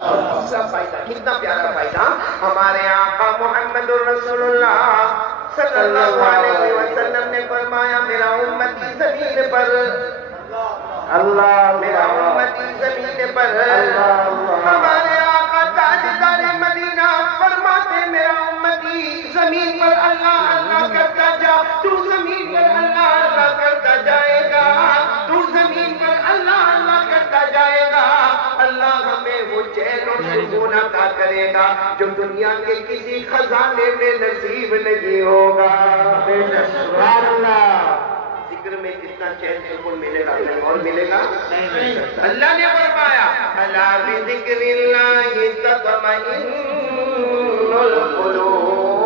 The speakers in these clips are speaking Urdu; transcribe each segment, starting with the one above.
تیسرا فائدہ، کتنا پیارا فائدہ، ہمارے آقا محمد الرسول اللہ صلی اللہ علیہ وسلم نے فرمایا میرا امتی زمین پر، اللہ میرا امتی زمین پر، ہمارے آقا تاجدار مدینہ فرماتے میرا امتی زمین پر اللہ اللہ کرتا جا، تو زمین پر اللہ اللہ کرتا جائے گا، تو زمین پر اللہ اللہ کرتا جائے گا، اللہ ہمیں وہ چین اور سکون عطا کرے گا جو دنیا کے کسی خزانے میں نصیب نہیں ہوگا۔ سبحان اللہ، ذکر میں جتنا چین سکون ملے گا اور ملے گا اللہ نے فرمایا الا بذکر اللہ تطمئن القلوب،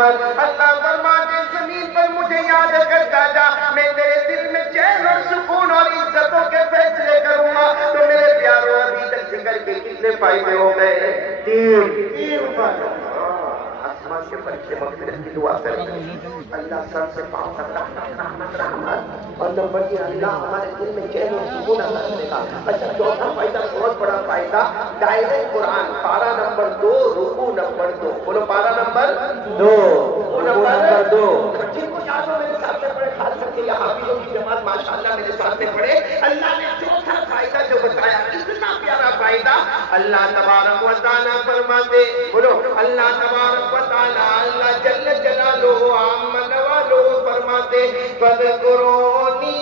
اللہ فرماتے زمین پر مجھے یاد کرتا جا، میں تیرے دل میں چین اور سکون اور عزتوں کے فیصلے کروں گا۔ تو میرے پیاروں ابھی تک ذکر کے کتنے فائدے ہو گئے؟ تین آسمان کے فرشتے مغفرت کی دعا کریں، اللہ سر سے پاؤں تک رحمت رحمت، اور نمبر 3 اللہ ہمارے دل میں چین اور سکون عطا کرے گا۔ اچھا چوتھا فائدہ بہت بڑا فائدہ، دائرہ قرآن پارہ نمبر 2 رکوع نمبر 2، بولو پارہ نمبر 2 نمبر 2، جن کو یاد ہو میرے ساتھ میں پڑھے، خاص کر کے یہاں حافظوں کی جماعت ماشاءاللہ میرے ساتھ میں پڑھے۔ اللہ نے چوتھا فائدہ جو بتایا اتنا پیارا فائدہ، اللہ تبارک و تعالیٰ فرماتے، بولو اللہ تبارک و تعالیٰ اللہ جل جلالہ عام نوالہ فرماتے فَاذْكُرُونِي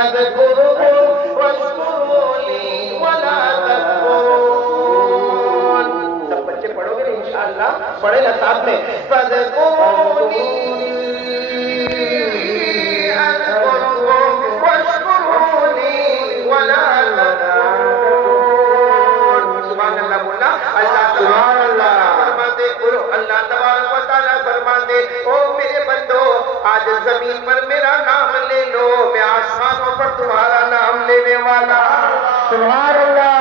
أَذْكُرُكُمْ وَاشْكُرُوا لِي وَلَا تَكْفُرُونَ۔ سب بچے پڑھو گے انشاءاللہ، پڑھے نا ساتھ میں، فَاذْكُرُونِي أَذْكُرُكُمْ وَاشْكُرُوا لِي وَلَا تَكْفُرُونَ۔ سبحان اللہ بولا، اللہ تبارک و تعالیٰ فرماتے، اللہ تبارک و تعالیٰ فرماتے او میرے بندو آج زمین پر میرا نام لے لو، میں آسمانوں پر تمہارا نام لینے والا۔ سبحان اللہ،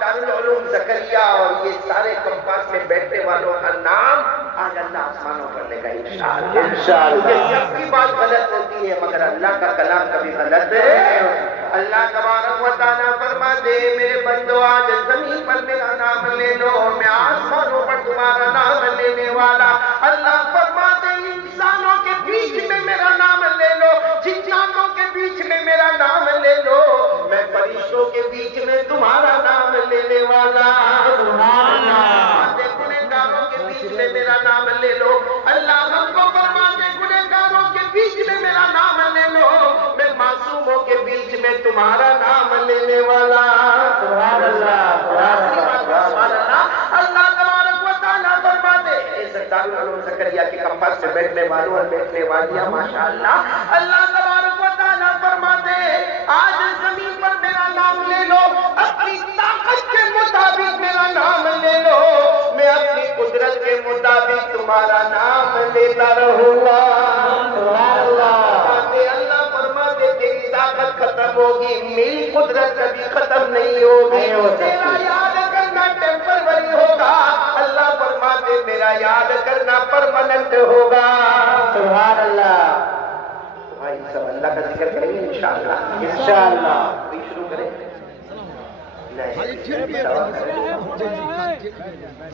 دارالعلوم زکریا اور یہ سارے کمپاس میں بیٹھنے والوں کا نام آج اللہ آسمانوں پر لے گا انشاءاللہ۔ جب بھی بات غلط ہوتی ہے مگر اللہ کا کلام کبھی غلط ہے۔ اللہ تبارک و تعالیٰ فرماتے میرے بندو آج زمین پر میرا نام لے لو، میں آسمانوں پر تمہارا نام لینے والا۔ اللہ فرماتے انسانوں کے بیچ میں میرا نام لے لو، جناتوں کے بیچ میں میرا نام لے لو، میں فرشتوں کے بیچ میں تمہارا نام لینے والا۔ گنہگاروں کے بیچ میں میرا نام لے لو، اللہ ہم کو فرماتے گنہگاروں کے بیچ میں میرا نام لے لو، میں معصوموں کے بیچ میں تمہارا نام لینے والا۔ سبحان اللہ، سبحان اللہ۔ اللہ تبارک و تعالیٰ فرماتے دارالعلوم زکریا کے کمپاس سے بیٹھنے والوں اور بیٹھنے والیاں ماشاءاللہ، اللہ تبارک و تعالیٰ فرماتے آج زمین پر میرا نام لے لو، اپنی طاقت کے مطابق میرا نام لے لو، میں اپنی قدرت کے مطابق تمہارا نام لیتا رہوں گا۔ اللہ فرماتے تیری طاقت ختم ہوگی، میری قدرت کبھی ختم نہیں ہوگی، تیرا یاد کرنا ٹیمپروری ہوگا، اللہ فرماتے میرا یاد کرنا پرماننٹ ہوگا۔ سبحان اللہ۔ بھائی سب اللہ کا ذکر کریں گے انشاءاللہ، انشاءاللہ شروع کریں،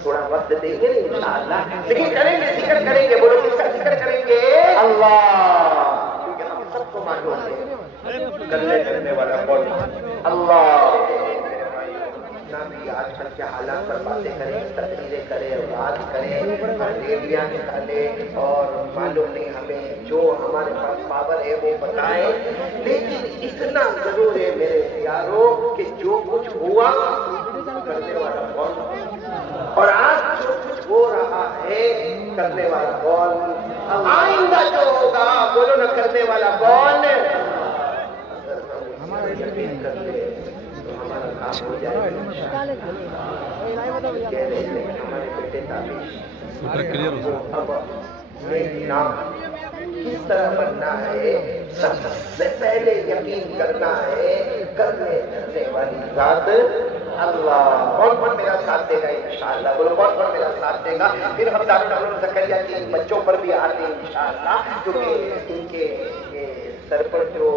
تھوڑا وقت دیں گے انشاءاللہ، ذکر کریں گے، ذکر کریں گے، بولو کس کا ذکر کریں گے؟ اللہ، کیونکہ ہم سب کو معلوم ہے کرنے والا کون؟ اللہ۔ بھی آج کل کے حالات پر باتیں کریں، تقریریں کریں، بات کریں، ریلیاں نکالیں، اور معلوم نہیں ہمیں جو ہمارے پاس پاور ہے وہ بتائیں، لیکن اتنا ضرور ہے میرے پیاروں کہ جو کچھ ہوا کرنے والا کون، اور آج جو کچھ ہو رہا ہے کرنے والا کون، آئندہ جو ہوگا بولو نا کرنے والا کون۔ اگر ہم یقین کر لیں ہمارا کام ہو جائے گا۔ ہمارے بیٹے تابش اب نام کس طرح بننا ہے، سب سے پہلے یقین کرنا ہے کرنے والی ذات اللہ۔ کون کون میرا ساتھ دے گا انشاءاللہ؟ بولو کون کون میرا ساتھ دے گا؟ پھر ہم دارالعلوم زکریا کے بچوں پر بھی آتے ہیں انشاءاللہ، کیونکہ ان کے سر پر جو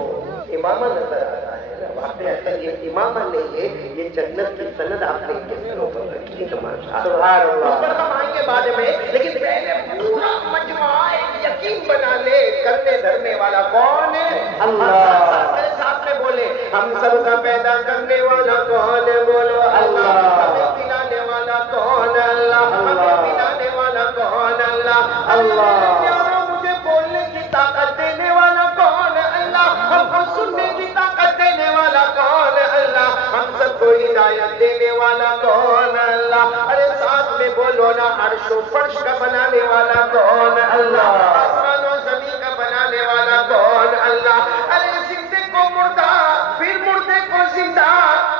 امامہ نظر آتا ہے نا، واقعہ یہ امامہ نہیں ہے، یہ جنت کی سند آپ نے کے سروں پر رکھی ہے ماشاءاللہ، سبحان اللہ۔ اس پر ہم آئیں گے بعد میں، لیکن پہلے پورا مجموعہ ایک یقین بنا لے، کرنے دھرنے والا کون ہے؟ اللہ۔ میرے ساتھ میں بولے، ہم سب کا پیدا کرنے والا کون ہے؟ بولو اللہ۔ ہمیں پلانے والا کون ہے؟ اللہ۔ ہمیں پلانے والا کون ہے؟ اللہ۔ اللہ۔ مجھے بولنے کی طاقت دینے والا کون ہے؟ اللہ۔ ہم کو سننے کی طاقت دینے والا کون ہے؟ اللہ۔ ہم سب کو ہدایت دینے والا کون ہے؟ اللہ۔ ارے ساتھ میں بولو نا، عرش و فرش کا بنانے والا کون ہے؟ اللہ۔ آسمان و زمین کا بنانے والا کون ہے؟ اللہ۔ ارے زندے کو مردہ، پھر مردے کو زندہ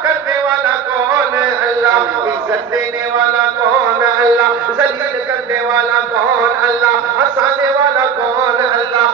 کرنے والا کون ہے؟ اللہ۔ عزت دینے والا کون ہے؟ اللہ۔ ذلیل کرنے والا کون؟ اللہ۔ ہنسانے والا کون؟ اللہ۔